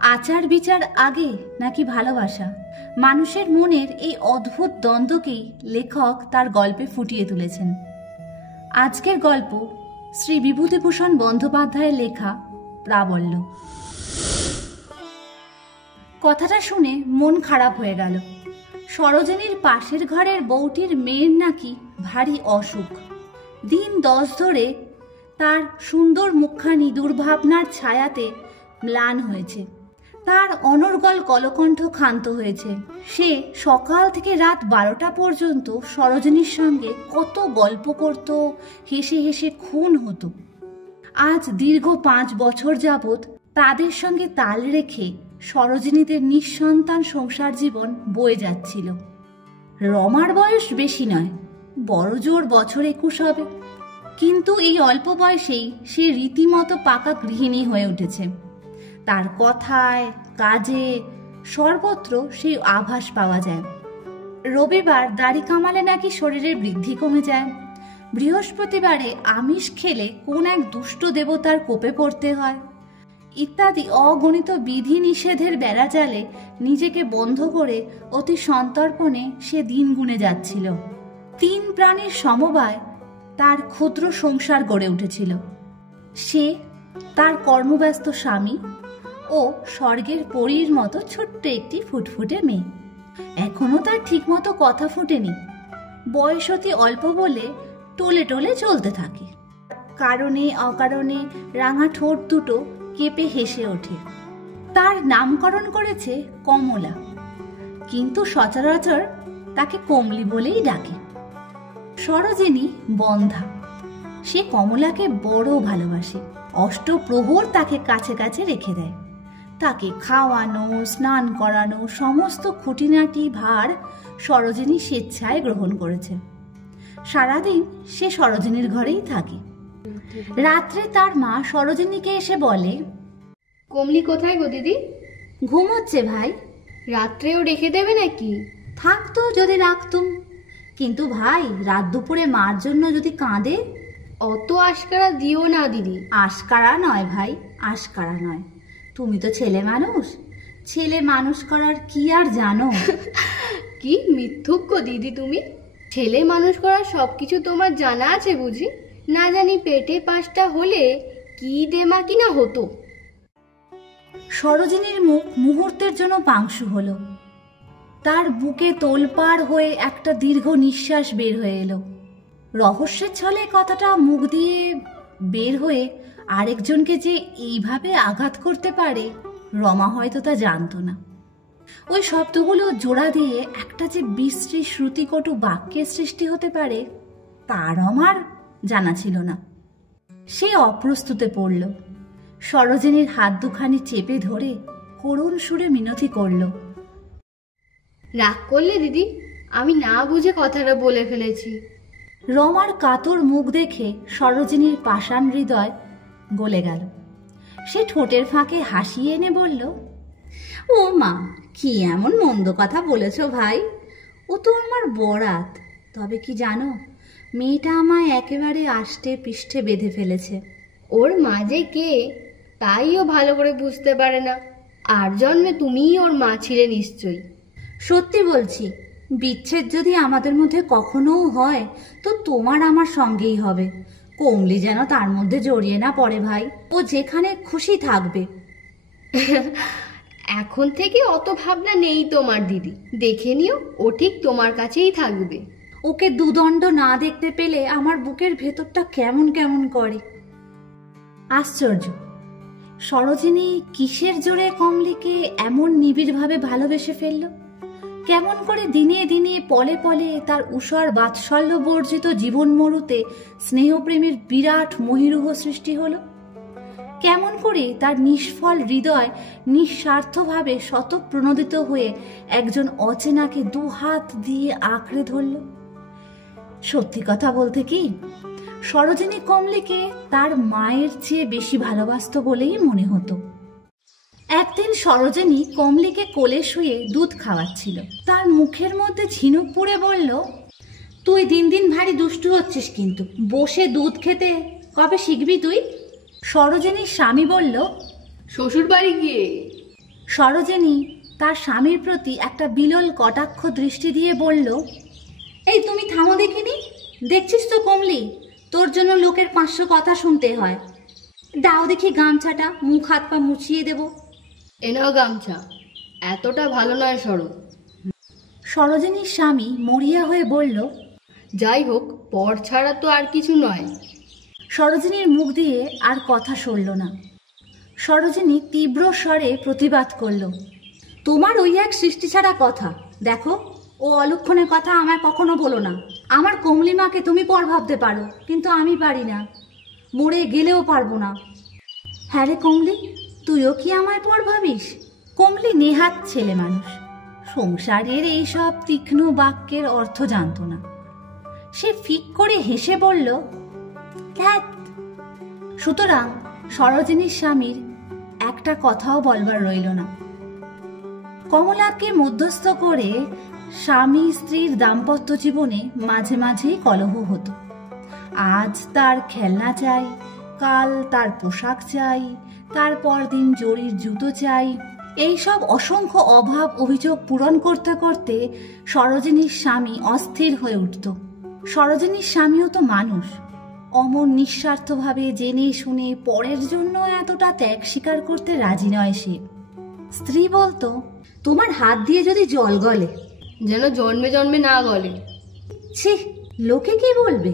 আচার বিচার আগে নাকি ভালোবাসা, মানুষের মনের এই অদ্ভুত দ্বন্দ্বকেই লেখক তার গল্পে ফুটিয়ে তুলেছেন। আজকের গল্প শ্রী বিভূতিভূষণ বন্দ্যোপাধ্যায়ের লেখা প্রাবল্য। কথাটা শুনে মন খারাপ হয়ে গেল। সরোজিনীর পাশের ঘরের বউটির মেয়ের নাকি ভারী অসুখ। দিন 10 ধরে তার সুন্দর মুখখানি দুর্ভাবনার ছায়াতে ম্লান হয়েছে। তার অনর্গল কলকণ্ঠ ক্ষান্ত হয়েছে। সে সকাল থেকে রাত 12টা পর্যন্ত সরোজিনীর সঙ্গে কত গল্প করত, হেসে হেসে খুন হতো। আজ দীর্ঘ 5 বছর যাবৎ তাদের সঙ্গে তাল রেখে সরোজিনীদের নিঃসন্তান সংসার জীবন বয়ে যাচ্ছিল। রমার বয়স বেশি নয়, বড় জোর বছর 21 হবে, কিন্তু এই অল্প বয়সেই সে রীতিমতো পাকা গৃহিণী হয়ে উঠেছে। তার কথায় কাজে সর্বত্র সেই আভাস পাওয়া যায়। রবিবার দাড়ি কামালে নাকি শরীরের বৃদ্ধি কমে যায়, বৃহস্পতিবারে আমিষ খেলে কোন এক দুষ্ট দেবতার কোপে পড়তে হয়, ইত্যাদি অগণিত বিধি নিষেধের বেড়াজালে নিজেকে বন্ধ করে অতি সন্তর্পণে সে দিন গুনে যাচ্ছিল। 3 প্রাণীর সমবায় তার ক্ষুদ্র সংসার গড়ে উঠেছিল। সে, তার কর্মব্যস্ত স্বামী ও স্বর্গের পরীর মতো ছোট্ট একটি ফুটফুটে মেয়ে। এখনো তার ঠিকমতো কথা ফুটেনি, বয়স অতি অল্প বলে টলে টলে চলতে থাকে। কারণে অকারণে রাঙা ঠোঁট দুটো কেঁপে হেসে ওঠে। তার নামকরণ করেছে কমলা, কিন্তু সচরাচর তাকে কমলি বলেই ডাকে। সরোজিনী বন্ধা, সে কমলাকে বড় ভালোবাসে। অষ্টপ্রহর তাকে কাছে কাছে রেখে দেয়। তাকে খাওয়ানো, স্নান করানো, সমস্ত খুঁটিনাটি ভার সরোজিনী স্বেচ্ছায় গ্রহণ করেছে। সারাদিন সে সরোজিনীর ঘরেই থাকে। রাত্রে তার মা সরোজিনীকে এসে বলে, কমলি কোথায় গো দিদি? ঘুমোচ্ছে ভাই। রাত্রেও রেখে দেবে নাকি? থাকতো যদি রাখতুম, কিন্তু ভাই রাত দুপুরে মার জন্য যদি কাঁদে। অত আশকারা দিও না দিদি। আশকারা নয় ভাই, আশকারা নয়। তুমি তো ছেলে মানুষ, ছেলে মানুষ করার কি আর জানো? কি মিথ্যুক গো দিদি তুমি। ছেলে মানুষ করার সবকিছু তোমার জানা আছে বুঝি? না জানি পেটে 5টা হলে কি দেমা কিনা হতো। সরোজিনীর মুখ মুহূর্তের জন্য পাংশু হলো। তার বুকে তোলপাড় হয়ে একটা দীর্ঘ নিঃশ্বাস বের হয়ে এলো। রহস্যের ছলে কথাটা মুখ দিয়ে বের হয়ে আরেকজনকে যে এইভাবে আঘাত করতে পারে, রমা হয়তো তা জানতো না। ওই শব্দগুলো জোড়া দিয়ে একটা যে বিশ্রী শ্রুতিকটু বাক্যের সৃষ্টি হতে পারে, তা রমার জানা ছিল না। সে অপ্রস্তুতে পড়ল। সরোজিনীর হাত দুখানি চেপে ধরে করুণ সুরে মিনতি করল, রাগ করলে দিদি? আমি না বুঝে কথাটা বলে ফেলেছি। রমার কাতর মুখ দেখে সরোজিনীর পাষাণ হৃদয় গলে গেল। সে ঠোঁটের ফাঁকে হাসি এনে বলল, ও মা, কি এমন মন্দ কথা বলেছ ভাই? ও তো আমার বরাত। তবে কি জানো, মেয়েটা আমায় একেবারে আষ্টে পৃষ্ঠে বেঁধে ফেলেছে। ওর মা যে কে তাই ও ভালো করে বুঝতে পারে না। আর জন্মে তুমিই ওর মা ছিলে নিশ্চয়ই। সত্যি বলছি, বিচ্ছেদ যদি আমাদের মধ্যে কখনো হয় তো তোমার আমার সঙ্গেই হবে। কমলি যেন তার মধ্যে জড়িয়ে না পড়ে ভাই। ও যেখানে খুশি থাকবে। এখন থেকে অত ভাবনা নেই তোমার দিদি। দেখে নিও, ও ঠিক তোমার কাছেই থাকবে। ওকে দুদণ্ড না দেখতে পেলে আমার বুকের ভেতরটা কেমন কেমন করে। আশ্চর্য, সরোজিনী কিসের জোরে কমলিকে এমন নিবিড়ভাবে ভালোবেসে ফেলল? কেমন করে দিনে দিনে পলে পলে তার ঊষর বাৎসল্য বর্জিত জীবন মরুতে স্নেহপ্রেমের বিরাট মহিরুহ সৃষ্টি হলো? কেমন করে তার নিষ্ফল হৃদয় নিঃস্বার্থভাবে শতপ্রণোদিত হয়ে একজন অচেনাকে 2 হাত দিয়ে আঁকড়ে ধরল? সত্যি কথা বলতে কি, সরোজিনী কমলিকে তার মায়ের চেয়ে বেশি ভালোবাসত বলেই মনে হতো। একদিন সরোজিনী কমলিকে কোলে শুয়ে দুধ খাওয়াচ্ছিল। তার মুখের মধ্যে ঝিনুক পুড়ে বলল, তুই দিন দিন ভারী দুষ্টু হচ্ছিস, কিন্তু বসে দুধ খেতে কবে শিখবি তুই? সরোজিনীর স্বামী বলল, শ্বশুর বাড়ি গিয়ে। সরোজিনী তার স্বামীর প্রতি একটা বিলল কটাক্ষ দৃষ্টি দিয়ে বলল, এই তুমি থামো দেখিনি, দেখছিস তো কমলি, তোর জন্য লোকের 500 কথা শুনতে হয়। দাও দেখি গামছাটা, মুখ হাত পা মুছিয়ে দেব। এনাও গামছা, এতটা ভালো নয় সরো। সরোজিনীর স্বামী মরিয়া হয়ে বলল, যাই হোক, পর ছাড়া তো আর কিছু নয়। সরোজিনীর মুখ দিয়ে আর কথা সরল না। সরোজিনী তীব্র স্বরে প্রতিবাদ করল, তোমার ওই এক সৃষ্টি ছাড়া কথা, দেখো ও অলক্ষণের কথা আমায় কখনো বলো না। আমার কমলিমাকে তুমি পর ভাবতে পারো, কিন্তু আমি পারি না, মরে গেলেও পারবো না। হ্যাঁ রে কমলি, তুইও কি আমায় পর ভাবিস? কমলি নেহাত ছেলে মানুষ, সংসারের এইসব তীক্ষ্ণ বাক্যের অর্থ জানত না। সে ফিক করে হেসে বলল, ধ্যাৎ। সুতরাং সরোজিনীর স্বামীর একটা কথাও বলবার রইল না। কমলাকে মধ্যস্থ করে স্বামী স্ত্রীর দাম্পত্য জীবনে মাঝে মাঝেই কলহ হতো। আজ তার খেলনা চাই, কাল তার পোশাক চাই, তারপর দিন জরির জুতো চাই। এইসব অসংখ্য অভাব অভিযোগ পূরণ করতে করতে সরোজিনীর স্বামী অস্থির হয়ে উঠত। সরোজিনীর স্বামীও তো মানুষ, অমন নিঃস্বার্থভাবে জেনে শুনে পরের জন্য এতটা ত্যাগ স্বীকার করতে রাজি নয় সে। স্ত্রী বলতো, তোমার হাত দিয়ে যদি জল গলে, যেন জন্মে জন্মে না গলে। ছি, লোকে কি বলবে?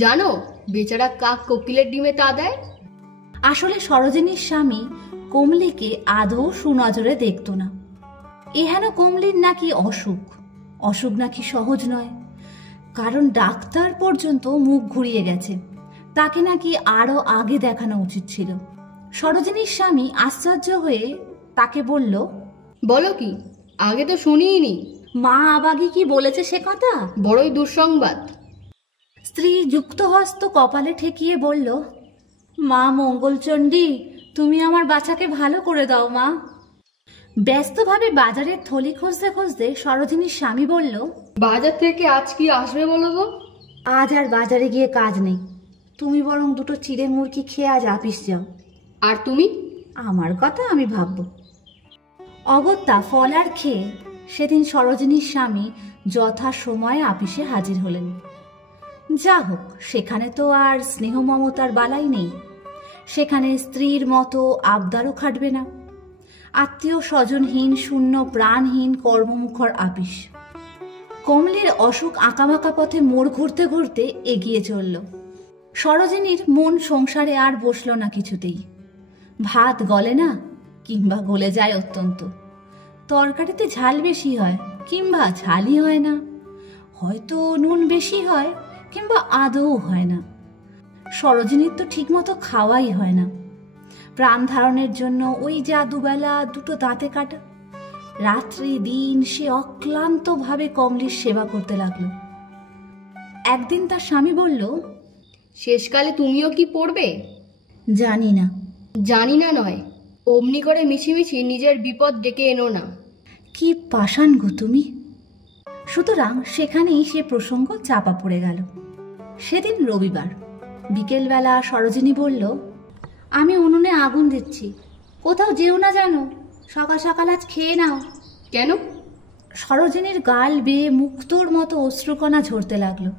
জানো, বেচারা কাক কোকিলের ডিমে তা দেয়। আসলে সরোজিনীর স্বামী কমলিকে আদৌ সুনজরে দেখত না। এহেন কমলির নাকি অসুখ, অসুখ নাকি সহজ নয়, কারণ ডাক্তার পর্যন্ত মুখ ঘুরিয়ে গেছে। তাকে নাকি আরো আগে দেখানো উচিত ছিল। সরোজিনীর স্বামী আশ্চর্য হয়ে তাকে বলল, বলো কি, আগে তো শুনিনি। মা আবাগি কি বলেছে সে কথা? বড়ই দুঃসংবাদ। স্ত্রী যুক্তহস্ত কপালে ঠেকিয়ে বলল, মা মঙ্গলচণ্ডী, তুমি আমার বাচ্চাকে ভালো করে দাও মা। ব্যস্তভাবে বাজারের থলি খুঁজতে খুঁজতে সরোজিনীর স্বামী বলল, বাজার থেকে আজ কি আসবে বলো তো? আজ আর বাজারে গিয়ে কাজ নেই, তুমি বরং দুটো চিড়ে মুরগি খেয়ে আজ আপিস যাও। আর তুমি? আমার কথা আমি ভাববো। অগত্যা ফল আর খেয়ে সেদিন সরোজিনীর স্বামী যথা সময়ে আপিসে হাজির হলেন। যা হোক, সেখানে তো আর স্নেহ মমতার বালাই নেই, সেখানে স্ত্রীর মতো আবদারও খাটবে না। আত্মীয় স্বজনহীন, শূন্য প্রাণহীন কর্মমুখর আপিস। কমলির অসুখ আঁকাবাঁকা পথে মোড় ঘুরতে ঘুরতে এগিয়ে চলল। সরোজিনীর মন সংসারে আর বসল না কিছুতেই। ভাত গলে না, কিংবা গলে যায় অত্যন্ত। তরকারিতে ঝাল বেশি হয়, কিংবা ঝালই হয় না। হয়তো নুন বেশি হয়, কিংবা আদৌ হয় না। সরোজিনীর তো ঠিকমতো খাওয়াই হয় না। প্রাণ ধারণের জন্য ওই যা দুবেলা দুটো দাঁতে কাটা। রাত্রি দিন সে অক্লান্তভাবে কমলির সেবা করতে লাগলো। একদিন তার স্বামী বলল, শেষকালে তুমিও কি পড়বে? জানি না। জানি না নয়, অমনি করে মিছিমিছি নিজের বিপদ ডেকে এনো না। কি পাষাণ গো তুমি। সুতরাং সেখানেই সে প্রসঙ্গ চাপা পড়ে গেল। সেদিন রবিবার বিকেলবেলা সরোজিনী বলল, আমি উনুনে আগুন দিচ্ছি, কোথাও যেও না জানো, সকাল সকাল আজ খেয়ে নাও। কেন? সরোজিনীর গাল বেয়ে মুক্তোর মতো অশ্রুকণা ঝরতে লাগলো।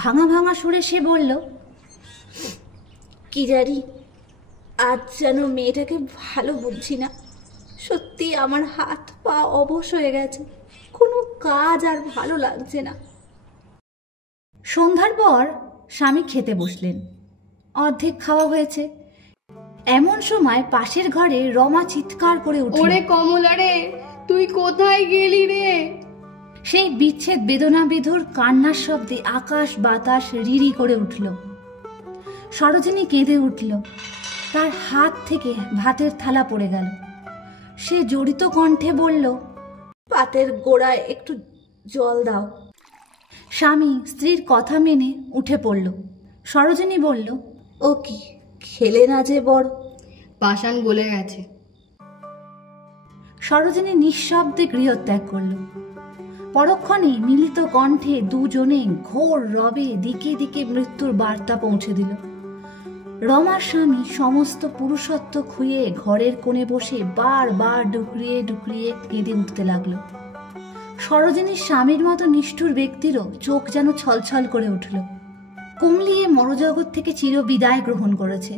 ভাঙা ভাঙা সুরে সে বলল, কি জানি, আজ যেন মেয়েটাকে ভালো বুঝছি না। সত্যি আমার হাত পা অবশ হয়ে গেছে, কোনো কাজ আর ভালো লাগছে না। সন্ধ্যার পর স্বামী খেতে বসলেন। অর্ধেক খাওয়া হয়েছে। এমন সময় পাশের ঘরে রমা চিৎকার করে উঠল, ওরে কমলা রে, তুই কোথায় গেলি রে? সেই বিচ্ছেদ বেদনা বিধুর কান্নার শব্দে আকাশ বাতাস রিরি করে উঠল। সরোজিনী কেঁদে উঠল। তার হাত থেকে ভাতের থালা পড়ে গেল। সে জড়িত কণ্ঠে বলল, পাতের গোড়ায় একটু জল দাও। স্বামী স্ত্রীর কথা মেনে উঠে পড়ল। সরোজিনী বলল, ও কি, খেলে না যে বড়? পাষাণ গলে গেছে। সরোজিনী নিঃশব্দে গৃহত্যাগ করল। পরক্ষণে মিলিত কণ্ঠে দুজনে ঘোর রবে দিকে দিকে মৃত্যুর বার্তা পৌঁছে দিল। রমার স্বামী সমস্ত পুরুষত্ব খুইয়ে ঘরের কোণে বসে বারবার ডুকরিয়ে ডুকরিয়ে কেঁদে উঠতে লাগলো। সরোজিনীর স্বামীর মতো নিষ্ঠুর ব্যক্তিরও চোখ যেন ছলছল করে উঠল। কমলি এ মরজগৎ থেকে চির বিদায় গ্রহণ করেছে,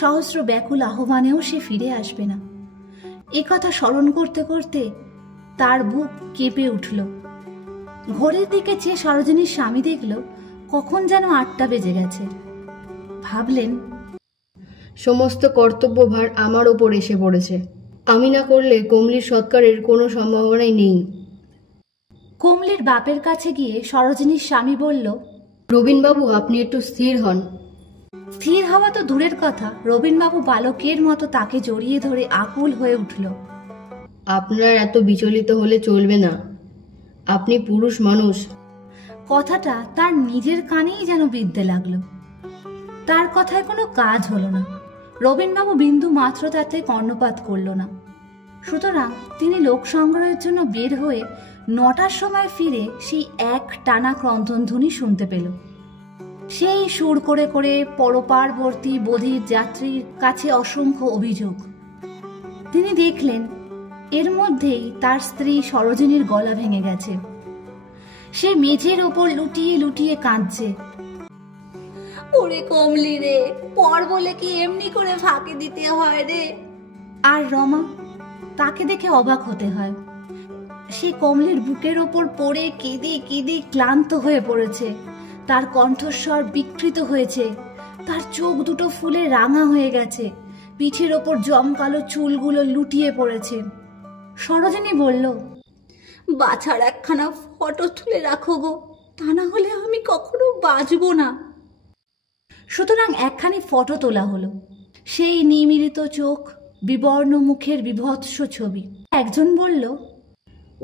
সহস্র ব্যাকুল আহ্বানেও সে ফিরে আসবে না। এ কথা স্মরণ করতে করতে তার বুক কেঁপে উঠল। ঘড়ির দিকে চেয়ে সরোজিনীর স্বামী দেখল কখন যেন 8টা বেজে গেছে। ভাবলেন, সমস্ত কর্তব্যভার আমার ওপর এসে পড়েছে। আমি না করলে কমলির সৎকারের কোনো সম্ভাবনাই নেই। কমলির বাপের কাছে গিয়ে সরোজিনীর স্বামী বলল, রবীনবাবু, আপনি একটু স্থির হন। স্থির হওয়া তো দূরের কথা, রবীনবাবু বালকের মতো তাকে জড়িয়ে ধরে আকুল হয়ে উঠল। আপনার এত বিচলিত হলে চলবে না, আপনি পুরুষ মানুষ। কথাটা তার নিজের কানেই যেন বিঁধতে লাগলো। তার কথায় কোনো কাজ হলো না। রবীনবাবু বিন্দু মাত্র তাতে কর্ণপাত করল না। সুতরাং তিনি লোক সংগ্রহের জন্য বের হয়ে 9টার সময় ফিরে সেই এক টানা ক্রন্দনধ্বনি শুনতে পেল। সেই সুর করে করে পরপারবর্তী বধির যাত্রীর কাছে অসংখ্য অভিযোগ। তিনি দেখলেন এর মধ্যেই তার স্ত্রী সরোজিনীর গলা ভেঙে গেছে। সে মেঝের ওপর লুটিয়ে লুটিয়ে কাঁদছে। ওরে কমলি রে, পর বলে কি এমনি করে ফাঁকি দিতে হয় রে। আর রমা, তাকে দেখে অবাক হতে হয়। সে কমলির বুকের ওপর পড়ে কেঁদে কেঁদে ক্লান্ত হয়ে পড়েছে। তার কণ্ঠস্বর বিকৃত হয়েছে, তার চোখ দুটো ফুলে রাঙা হয়ে গেছে, পিঠের ওপর জমকালো চুলগুলো লুটিয়ে পড়েছে। সরোজিনী বলল, বাছার একখানা ফটো তুলে রাখো গো, তা না হলে আমি কখনো বাঁচব না। সুতরাং একখানি ফটো তোলা হলো। সেই নিমীলিত চোখ, বিবর্ণ মুখের বিভৎস ছবি। একজন বলল,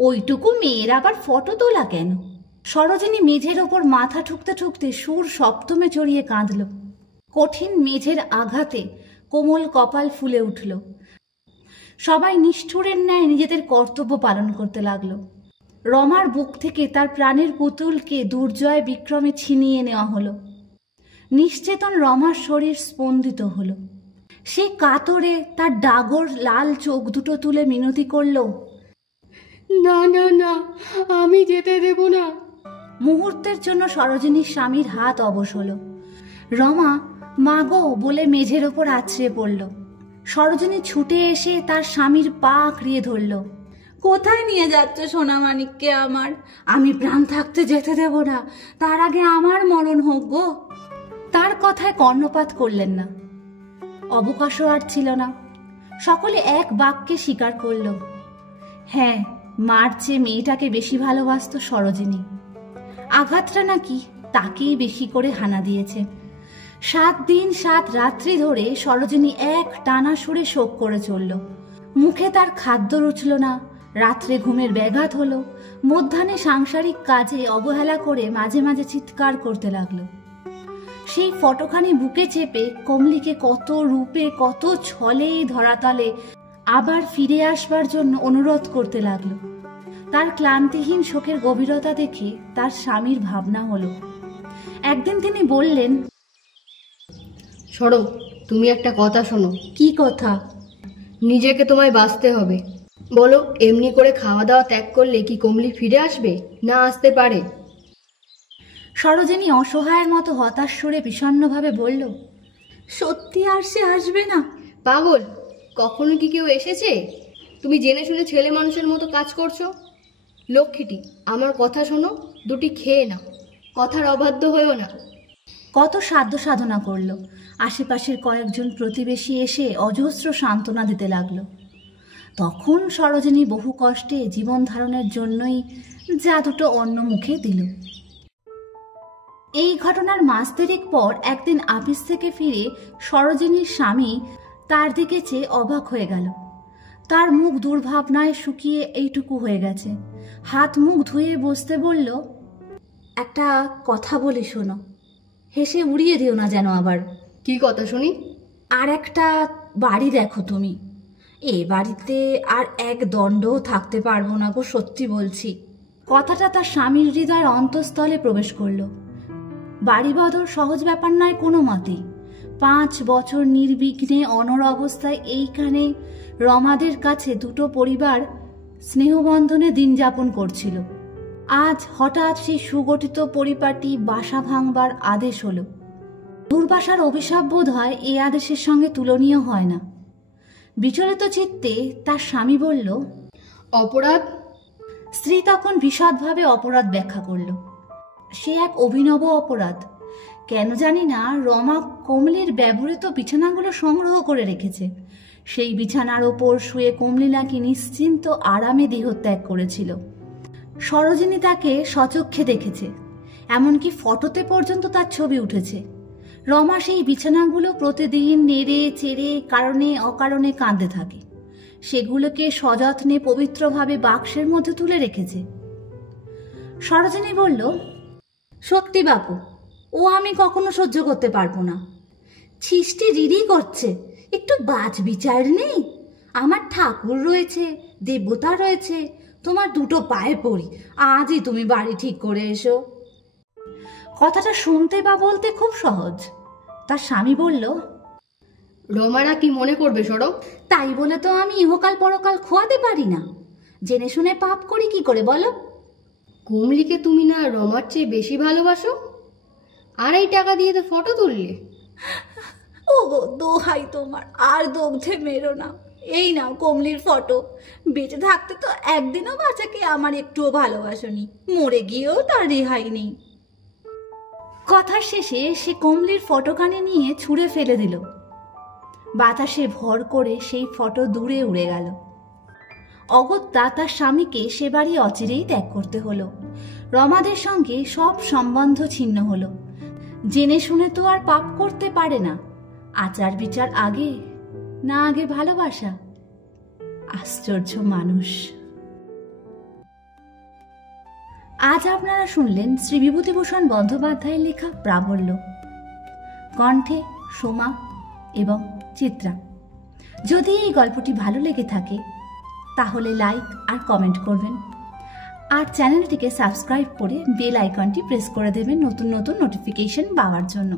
ওইটুকু মেয়ের আবার ফটো তোলা কেন? সরোজিনী মেঝের ওপর মাথা ঠুকতে ঠুকতে সুর সপ্তমে চড়িয়ে কাঁদল। কঠিন মেঝের আঘাতে কোমল কপাল ফুলে উঠল। সবাই নিষ্ঠুরের ন্যায় নিজেদের কর্তব্য পালন করতে লাগলো। রমার বুক থেকে তার প্রাণের পুতুলকে দুর্জয় বিক্রমে ছিনিয়ে নেওয়া হলো। নিশ্চেতন রমার শরীর স্পন্দিত হলো। সে কাতরে তার ডাগর লাল চোখ দুটো তুলে মিনতি করল, না না না, আমি যেতে দেব না। মুহূর্তের জন্য সরোজিনীর স্বামীর হাত অবশ হলো। রমা মাগো বলে মেঝের ওপর আছড়ে পড়ল। সরোজিনী ছুটে এসে তার স্বামীর পা আঁকড়িয়ে ধরল। কোথায় নিয়ে যাচ্ছ সোনামানিককে আমার? আমি প্রাণ থাকতে যেতে দেব না, তার আগে আমার মরণ হোক গো। তার কথায় কর্ণপাত করলেন না। অবকাশও আর ছিল না। সকলে এক বাক্যে স্বীকার করল, হ্যাঁ, মার চেয়ে মেয়েটাকে বেশি ভালোবাসত সরোজিনী। আঘাতটা নাকি তাকেই বেশি করে হানা দিয়েছে। 7 দিন 7 রাত্রি ধরে সরোজিনী এক টানা সুরে শোক করে চলল। মুখে তার খাদ্য রুচল না, রাত্রে ঘুমের ব্যাঘাত হলো, মধ্যাহ্নে সাংসারিক কাজে অবহেলা করে মাঝে মাঝে চিৎকার করতে লাগলো। সেই ফটোখানি বুকে চেপে কমলিকে কত রূপে কত ছলে ধরাতলে আবার ফিরে আসবার জন্য অনুরোধ করতে লাগলো। তার ক্লান্তিহীন শোকের গভীরতা দেখে তার স্বামীর ভাবনা হলো। একদিন তিনি বললেন, সরো, তুমি একটা কথা শোনো। কি কথা? নিজেকে তোমায় বাঁচতে হবে। বলো, এমনি করে খাওয়া দাওয়া ত্যাগ করলে কি কমলি ফিরে আসবে না আসতে পারে? সরোজিনী অসহায়ের মতো হতাশ সুরে বিষণ্ণভাবে বলল, সত্যি আর সে আসবে না? পাগল, কখনো কি কেউ এসেছে? তুমি জেনে শুনে ছেলে মানুষের মতো কাজ করছো। লক্ষ্মীটি, আমার কথা শোনো, দুটি খেয়ে নাও, কথার অবাধ্য হয়েও না। কত সাধ্য সাধনা করলো। আশেপাশের কয়েকজন প্রতিবেশী এসে অজস্র সান্ত্বনা দিতে লাগলো। তখন সরোজিনী বহু কষ্টে জীবন ধারণের জন্যই যা দুটো অন্ন মুখে দিল। এই ঘটনার মাস 3 পর একদিন আপিস থেকে ফিরে সরোজিনীর স্বামী তার দিকে চেয়ে অবাক হয়ে গেল। তার মুখ দুর্ভাবনায় শুকিয়ে এইটুকু হয়ে গেছে। হাত মুখ ধুয়ে বসতে বলল, একটা কথা বলি শোনো, হেসে উড়িয়ে দিও না যেন আবার। কি কথা শুনি? আর একটা বাড়ি দেখো তুমি। এ বাড়িতে আর এক দণ্ডও থাকতে পারবো না গো, সত্যি বলছি। কথাটা তার স্বামীর হৃদয়ের অন্তঃস্থলে প্রবেশ করলো। বাড়ি বদল সহজ ব্যাপার নয় কোনো মতেই। 5 বছর নির্বিঘ্নে অনড় অবস্থায় এইখানে রমাদের কাছে দুটো পরিবার স্নেহবন্ধনে দিন যাপন করছিল। আজ হঠাৎ সেই সুগঠিত পরিপাটি বাসা ভাঙবার আদেশ হলো। দুর্বাসার অভিশাপ বোধ হয় এই আদেশের সঙ্গে তুলনীয় হয় না। বিচলিত চিত্তে তার স্বামী বলল, অপরাধ? স্ত্রী তখন বিশদভাবে অপরাধ ব্যাখ্যা করল। সে এক অভিনব অপরাধ। কেন জানি না রমা কমলির ব্যবহৃত বিছানাগুলো সংগ্রহ করে রেখেছে। সেই বিছানার ওপর শুয়ে কমলি নাকি নিশ্চিন্ত আরামে দেহত্যাগ করেছিল। সরোজিনী তাকে সচক্ষে দেখেছে, এমনকি ফটোতে পর্যন্ত তার ছবি উঠেছে। রমা সেই বিছানাগুলো প্রতিদিন নেড়ে চেড়ে কারণে অকারণে কাঁদতে থাকে। সেগুলোকে সযত্নে পবিত্রভাবে বাক্সের মধ্যে তুলে রেখেছে। সরোজিনী বলল, সত্যি বাপু, ও আমি কখনো সহ্য করতে পারবো না। ছিষ্টি রিরি করছে, একটু বাজ বিচার নেই? আমার ঠাকুর রয়েছে, দেবতা রয়েছে, তোমার দুটো পায়ে পড়ি, আজই তুমি বাড়ি ঠিক করে এসো। কথাটা শুনতে বা বলতে খুব সহজ। তার স্বামী বলল, রমারা কি মনে করবে সরব? তাই বলে তো আমি ইহকাল পরকাল খোয়াতে পারি না। জেনে শুনে পাপ করি কি করে বলো? কমলিকে তুমি না রমার চেয়ে বেশি ভালোবাসো? আর এই টাকা দিয়ে তো ফটো তুললে। ও গো, দোহাই তোমার, আর দগ্ধে মেরো না। এই নাও কমলির ফটো। বেঁচে থাকতে তো একদিনও বাচ্চাকে আমার একটুও ভালোবাসনি, মরে গিয়েও তার রেহাই নেই। কথার শেষে সে কমলির ফটোখানি নিয়ে ছুঁড়ে ফেলে দিল। বাতাসে ভর করে সেই ফটো দূরে উড়ে গেল। অগত্যা তার স্বামীকে সে বাড়ি অচিরেই ত্যাগ করতে হলো। রমাদের সঙ্গে সব সম্বন্ধ ছিন্ন হলো। জেনে শুনে তো আর পাপ করতে পারে না। আচার বিচার আগে না আগে ভালোবাসা? আশ্চর্য মানুষ। আজ আপনারা শুনলেন শ্রী বিভূতিভূষণ বন্দ্যোপাধ্যায়ের লেখা প্রাবল্য, কণ্ঠে সোমা এবং চিত্রা। যদি এই গল্পটি ভালো লেগে থাকে তাহলে লাইক আর কমেন্ট করবেন, আর চ্যানেলটিকে সাবস্ক্রাইব করে বেল আইকনটি প্রেস করে দেবেন নতুন নতুন নোটিফিকেশন পাওয়ার জন্য।